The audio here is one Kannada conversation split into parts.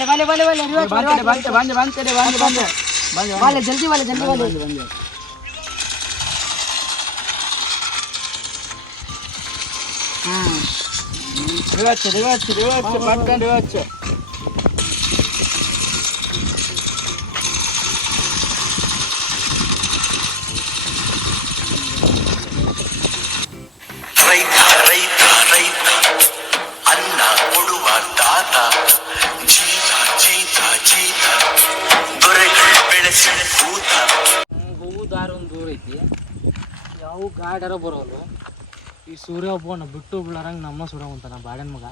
जल्दी वाले ರೈತ ಅನ್ನ ಕೊಡುವ ತಾತ ಜೀತ ದೊರೆಗಳು ಬೆಳೆಸಿ ಕೂತ ಹೂವು ದಾರ ಒಂದು ದೂರ ಐತಿ ಯಾವ ಗಾಡ್ಯಾರ ಬರೋಲ್ಲ ಈ ಸೂರ್ಯ ಒಬ್ಬನ ಬಿಟ್ಟು ಬಿಡರಂಗೆ ನಮ್ಮ ಸುಡವಂತಾನ ಬಾಡನ್ ಮಗ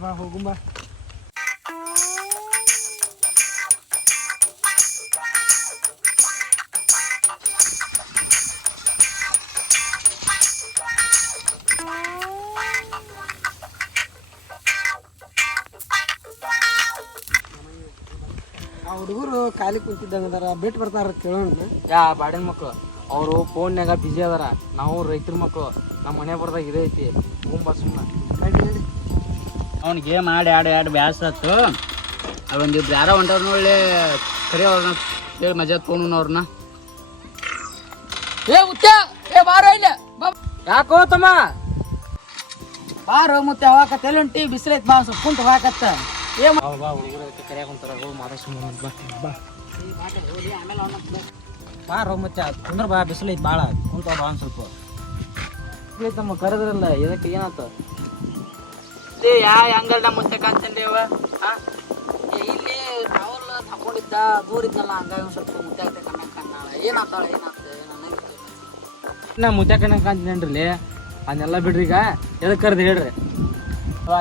ಬಾ ಹೋಗುಂಬ ಹುಡುಗರು ಖಾಲಿ ಕುಂತಿದ್ದಂಗದಾರ ಬಿಟ್ಟು ಬರ್ತಾರ ಕೇಳೋಣ ಯಾ ಬಾಡಿನ ಮಕ್ಕಳು ಅವರು ಫೋನ್ಯಾಗ ಬಿಜಿ ಅದಾರ ನಾವು ರೈತರ ಮಕ್ಕಳು ನಮ್ಮ ಮನೆ ಬರ್ದಾಗ ಇದೇ ಐತಿ ತುಂಬ ಸುಮ್ಮನೆ ಅವ್ನಿಗೆ ಗೇಮ್ ಆಡಿ ಬ್ಯಾಸರ ಆಯ್ತು ಅವೊಂದಿಬ್ರು ಯಾರೋ ಹೊಂಟವ್ರು ನೋಡಿ ಕರಿ ಅವ್ರನ್ನ ಹೇಳಿ ಮಜಾ ತೊಗೊಂಡು ಅವ್ರನ್ನ ಬಾರೋ ಇಲ್ಲ ಯಾಕೋ ತಮ್ಮ ಬಾರೋ ಮತ್ತೆ ಹವಾಕತ್ತ ಹೊಂಟಿ ಬಿಸಿಲೈತ್ ಬಾ ಸ್ವಲ್ಪ ಕುಂತ ಹವಾಕತ್ತ ಬಾ ಹುಡುಗರು ಕರಿಯಾಕ ಕುಂತಾರ ಹೋಗಿ ಮಾತಾಡ ಸುಮ್ಮನೆ ಬಾ ಬಾರೋ ಮತ್ತೆ ಕುಂದ್ರ ಬಾ ಬಿಸಿಲೈತ್ ಭಾಳ ಕುಂತ ಬಾ ಒಂದು ಸ್ವಲ್ಪ ತಮ್ಮ ಕರೆದ್ರಲ್ಲ ಇದಕ್ಕೆ ಏನಾತ ಹಂಗಲ್ ನಮ್ಮ ಮುಂಚೆ ಕಾಣ್ತೇನ್ರಿ ಇಲ್ಲಿ ರಾಹುಲ್ ತಕೊಂಡಿದ್ದ ದೂರ ಇದ್ನಲ್ಲ ಹಂಗಾಗಿ ಒಂದು ಸ್ವಲ್ಪ ಮುತ್ತೆ ಕಣ್ಣಾಳ ಏನಾಗ್ತಾಳೆ ನಾ ಮುತ್ಯ ಕಣ್ಣ ಕಾಣ್ತೀನೇನ್ರಿ ಅದನ್ನೆಲ್ಲ ಬಿಡ್ರಿ ಈಗ ಎದಕ್ಕೆ ಕರೆದು ಹೇಳ್ರಿ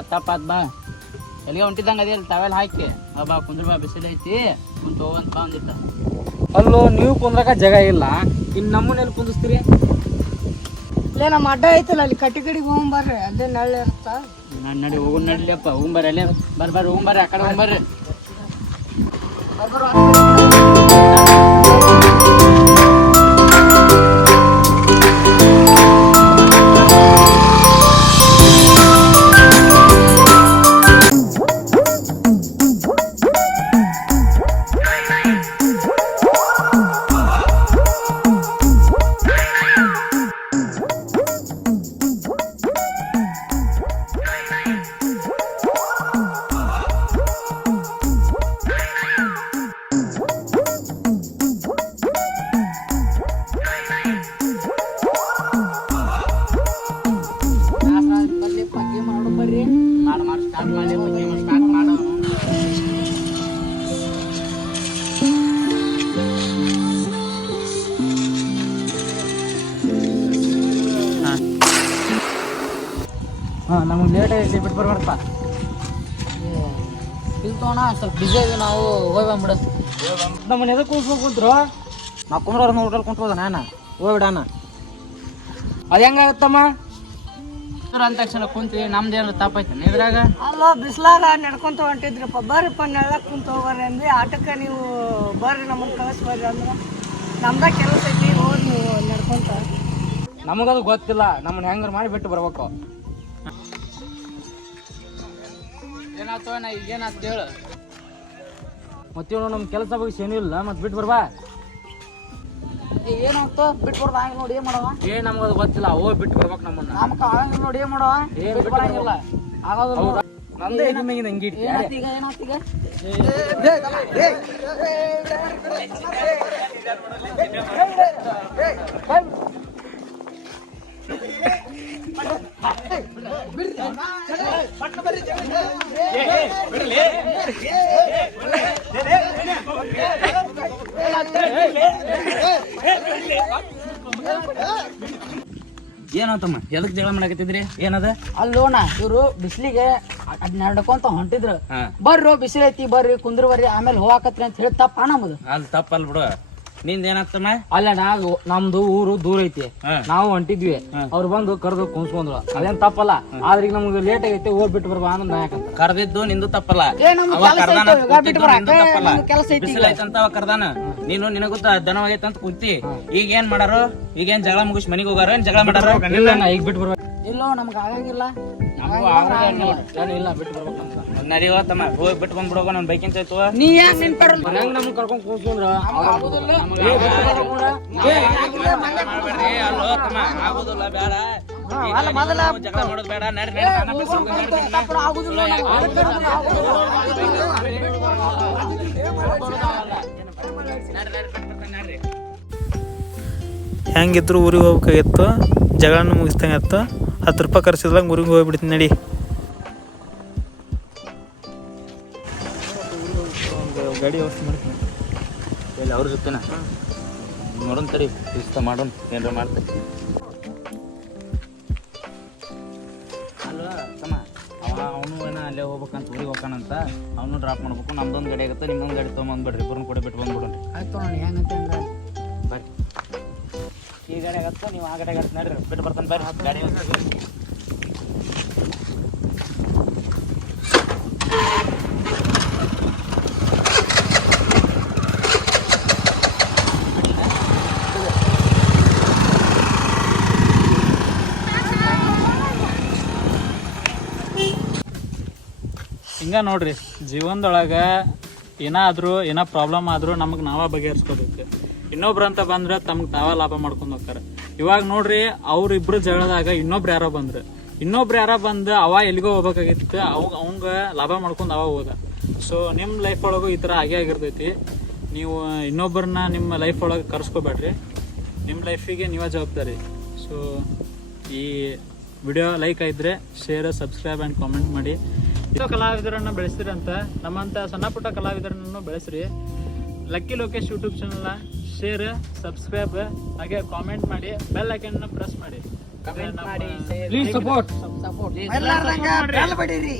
ತಪ್ಪಾತ್ ಬಾ ಎಲ್ಲಿಗೆ ಹೊಂಟಿದ್ದಂಗೆ ಅದೇ ಟವೆಲ್ ಹಾಕಿ ಬಾ ಕುಂದ್ರ ಬಾ ಬಿಸಿಲು ಐತಿ ಕುಂತ ಹೋಗಂತ ಬಾ ಒಂದಿಟ್ಟ ಅಲ್ಲೋ ನೀವು ಕುಂದ್ರಕ ಜಾಗ ಇಲ್ಲ ಇನ್ನು ನಮ್ಮನ್ನೆಲ್ಲಿ ಕುಂದಿಸ್ತೀರಿ ಇಲ್ಲೇ ನಮ್ಮ ಅಡ್ಡ ಐತಲ್ಲ ಅಲ್ಲಿ ಕಟ್ಟಿಗಡಿಗೆ ಹೋಗ್ಬರ್ರಿ ಅಲ್ಲೇ ನಳ್ಳಿ ಇರುತ್ತಾ ನಡಿ ಹೋಗು ನಡಿಲಪ್ಪ ಹೋಗ್ಬರ್ರಿ ಅಲ್ಲೇ ಬರ್ರಿ ಹೋಗ್ಬರ್ರಿ ಆ ಕಡೆ ಹೋಗ್ಬರ್ರಿ ನಮಗೆ ಲೇಟ್ ಆಗಿ ಬಿಟ್ಟು ಬರ್ಬಾರ್ದಪ್ಪ ಇಲ್ಲಿ ತೋಣ ಸ್ವಲ್ಪ ಬಿಜಿ ಆಗಿ ನಾವು ಹೋಗಿ ಬಂದ್ಬಿಡ ನಮ್ಮನ್ನ ಎದಕ್ಕೆ ಕೂಸ್ಬೇಕು ಕುಂತ್ರು ನಾ ಕುಂದ್ರವ್ರ ಹೋಟೆಲ್ ಕುಂತ್ಕೋದ ನಾನು ಹೋಗ್ಬಿಡಣ ಅದು ಹೆಂಗಾಗತ್ತಮ್ಮ ಅಂದ ತಕ್ಷಣ ಕುಂತ್ರಿ ನಮ್ದು ಏನಾರ ತಪ್ಪೈತೆ ಇದ್ರಾಗ ಅಲ್ಲ ಬಿಸ್ಲಾಗ ನಡ್ಕೊಂತ ಹೊಂಟಿದ್ರಪ್ಪ ಬರ್ರಿಪ್ಪ ನೆಳ್ಳಕ್ಕೆ ಕುಂತ ಹೋಗ್ರಿ ಅಂದ್ರಿ ಆಟಕ್ಕೆ ನೀವು ಬರ್ರಿ ನಮ್ಮನ್ನು ಕಳಿಸ್ಬರ್ರಿ ಅಂದ್ರೆ ನಮ್ದ ಕೆಲಸ ಐತಿ ಹೋಗಿ ನೀವು ನಡ್ಕೊಂತ ನಮಗದು ಗೊತ್ತಿಲ್ಲ ನಮ್ಮನ್ನ ಹೆಂಗಾರ ಮಾಡಿ ಬಿಟ್ಟು ಬರ್ಬೇಕು ಏನಾಯ್ತು ನಾ ಈಗೇನಾಯ್ತು ಹೇಳು ಮತ್ತೆ ನಮ್ಮ ಕೆಲಸ ಬಗ್ಗೆ ಏನೂ ಇಲ್ಲ ಮತ್ತೆ ಬಿಟ್ಟು ಬರ್ಬಾ ಏನಾಗ್ತ ಬಿಟ್ಕೊಡ್ದ ಹಂಗೆ ನೋಡಿ ಏನ್ ಮಾಡವ ನಮಗದು ಗೊತ್ತಿಲ್ಲ ಹೋಗಿ ಬಿಟ್ಟು ಬರ್ಬೇಕು ನಮ್ಮನ್ನ ನಮ್ಗೆ ಹಂಗೆ ನೋಡಿ ಏನ್ ಮಾಡವ ಏನ್ ಬಿಟ್ಟು ಬರಂಗಿಲ್ಲ ಆಗೋದಿಲ್ಲ ನಂದೇ ಇದನ್ನ ಹಂಗೆ ಇಡ್ತೀಯ ಏನಾತೀಗ ಏನಾತೀಗ ಏನಂತಮ್ಮ ಎದಕ್ ಜಗಳ ಮಾಡಕತ್ತಿದ್ರಿ ಏನದ ಅಲ್ಲೋಣ ಇವ್ರು ಬಿಸ್ಲಿಗೆ ಅದ್ ನಡ್ಕೊಂತ ಹೊಂಟಿದ್ರು ಬರ್ರಿ ಬಿಸಿಲು ಐತಿ ಬರ್ರಿ ಕುಂದ್ರ ಬರ್ರಿ ಆಮೇಲೆ ಹೋಗಾಕತ್ರಿ ಅಂತ ಹೇಳಿ ತಪ್ಪ ನಮ್ಮದು ಅಲ್ಲಿ ತಪ್ಪಲ್ ಬಿಡು ನಿಂದ ಏನಾಗ್ತಮ್ಮ ಅಲ್ಲ ನಮ್ದು ಊರು ದೂರ ಐತಿ ನಾವು ಹೊಂಟಿದ್ವಿ ಅವ್ರು ಬಂದು ಕರೆದು ಕುಂಸ್ಕೊಂಡ್ರು ಅದೇನ್ ತಪ್ಪಲ್ಲ ಆದ್ರೆ ಈಗ ನಮ್ಗೆ ಲೇಟ್ ಆಗೈತಿ ಹೋಗ್ಬಿಟ್ಟು ಬರ್ಬಾ ಅನ್ನೋದು ಯಾಕಂತ ಕರ್ದಿದ್ದು ನಿಂದು ತಪ್ಪಲ್ಲ ಬಿಸಿಲೈತಂತ ಅವ ಕರ್ದಾನ ನೀನು ನಿನಗೊತ್ತ ದನವಾಗೈತೆ ಅಂತ ಕೂತಿ ಈಗ ಏನ್ ಮಾಡಾರು ಈಗ ಏನ್ ಜಗಳ ಮುಗಿಸ್ ಮನಿಗೆ ಹೋಗಾರ ಏನ್ ಜಗಳ ಮಾಡಾರ ಇಲ್ಲ ಈಗ ಬಿಟ್ಟು ಬರ್ಬೇಕು ಇಲ್ಲೋ ನಮ್ಗೆ ಆಗಂಗಿಲ್ಲ ನಮಗೂ ಆಗೋದೇ ಇಲ್ಲ ಬಿಟ್ಟು ಬರ್ಬೇಕಂತ ನಡಿಯೋ ತಮ್ಮ ಹೋಗಿ ಬಿಟ್ಟು ಬಂದ್ಬಿಡೋಗ ನನ್ನ ಬೈಕಿಂತ ಆಯ್ತು ನೀ ಯಾಕೆ ನಿನ್ ಪರ ಹೆಂಗ್ ನಮ್ಗೆ ಕರ್ಕೊಂಡ್ ಕೂರ್ಸ್ಕೊಂಡ್ರ ಮಾಡ್ಬೇಡ್ರಿ ಅಲ್ಲೋ ತಮ್ಮ ಆಗೋದಿಲ್ಲ ಬೇಡ ಜಗಳ ಮಾಡೋದು ಬೇಡ ನಡ್ರಿ ಹೆಂಗಿದ್ರು ಊರಿಗೆ ಹೋಗ್ಬೇಕಾಗಿತ್ತು ಜಗಳನೂ ಮುಗಿಸ್ದಂಗೆ ಆಯ್ತು 10 ರೂಪಾಯಿ ಖರ್ಚಿದ್ದಾಗ ಊರಿಗೆ ಹೋಗ್ಬಿಡ್ತೀನಿ ನಡಿ ಗಾಡಿ ವ್ಯವಸ್ಥೆ ಮಾಡ್ತೀನಿ ಎಲ್ಲಿ ಅವ್ರ ಜೊತೆನ ನೋಡೋಣ ತಡಿ ಇಷ್ಟ ಮಾಡೋಣ ಏನಾರ ಮಾಡ್ತೇವೆ ಅಲ್ಲ ತಮ್ಮ ಅವನು ಏನೋ ಅಲ್ಲೇ ಹೋಗ್ಬೇಕಂತ ಊರಿಗೆ ಹೋಗ್ತಾನಂತ ಅವನು ಡ್ರಾಪ್ ಮಾಡ್ಬೇಕು ನಮ್ದೊಂದು ಗಾಡಿ ಆಗುತ್ತೆ ನಿಮ್ಮೊಂದು ಗಾಡಿ ತೊಗೊಂಬಂದ್ಬಿಡ್ರಿ ಇಬ್ಬರನ್ನ ಕೂಡ ಬಿಟ್ಟು ಬಂದ್ಬಿಡೋಣ ಆಯ್ತು ನೋಡಿ ಹೆಂಗಂತ ಅಂದ್ರೆ ಬರ್ರಿ ಈ ಗಾಡಿ ಆಗತ್ತ ನೀವು ಆ ಗಾಡಿ ಆಗತ್ತೆ ನಡ್ರಿ ಬಿಟ್ಟು ಬರ್ತಾನೆ ಬರ್ರಿ ಗಾಡಿ ಹಿಂಗೆ ನೋಡ್ರಿ ಜೀವನದೊಳಗೆ ಏನೋ ಪ್ರಾಬ್ಲಮ್ ಆದರೂ ನಮಗೆ ನಾವೇ ಬಗೆಹರಿಸ್ಕೋಬೇಕು. ಇನ್ನೊಬ್ರು ಅಂತ ಬಂದ್ರೆ ತಮ್ಗೆ ತಾವೇ ಲಾಭ ಮಾಡ್ಕೊಂಡು ಹೋಗ್ತಾರೆ. ಇವಾಗ ನೋಡ್ರಿ ಅವ್ರಿಬ್ರು ಜಗಳದಾಗ ಇನ್ನೊಬ್ರು ಯಾರೋ ಬಂದು ಅವ ಎಲ್ಲಿಗೋ ಹೋಗ್ಬೇಕಾಗಿತ್ತು, ಅವಂಗ ಲಾಭ ಮಾಡ್ಕೊಂಡು ಅವ ಹೋದ. ಸೊ ನಿಮ್ಮ ಲೈಫ್ ಒಳಗೂ ಈ ಥರ ಆಗೇ ಆಗಿರ್ತೈತಿ. ನೀವು ಇನ್ನೊಬ್ಬರನ್ನ ನಿಮ್ಮ ಲೈಫ್ ಒಳಗೆ ಕರ್ಸ್ಕೋಬೇಡ್ರಿ, ನಿಮ್ಮ ಲೈಫಿಗೆ ನೀವೇ ಜವಾಬ್ದಾರಿ. ಸೊ ಈ ವಿಡಿಯೋ ಲೈಕ್ ಆಗಿದ್ರೆ ಶೇರ್, ಸಬ್ಸ್ಕ್ರೈಬ್ ಆ್ಯಂಡ್ ಕಾಮೆಂಟ್ ಮಾಡಿ. ಕಲಾವಿದರನ್ನು ಬೆಳೆಸ್ರಿ ಅಂತ ನಮ್ಮಂಥ ಸಣ್ಣ ಪುಟ್ಟ ಕಲಾವಿದರನ್ನು ಬೆಳೆಸ್ರಿ. ಲಕ್ಕಿ ಲೋಕೇಶ್ ಯೂಟ್ಯೂಬ್ ಚಾನಲ್ನ ಶೇರ್, ಸಬ್ಸ್ಕ್ರೈಬ್ ಹಾಗೆ ಕಾಮೆಂಟ್ ಮಾಡಿ, ಬೆಲ್ ಐಕನ್ನ ಪ್ರೆಸ್ ಮಾಡಿ. ಪ್ಲೀಸ್ ಸಪೋರ್ಟ್ ಎಲ್ಲಾರ್ದಂಗ ಬೆಲ್ ಬಡೀರಿ.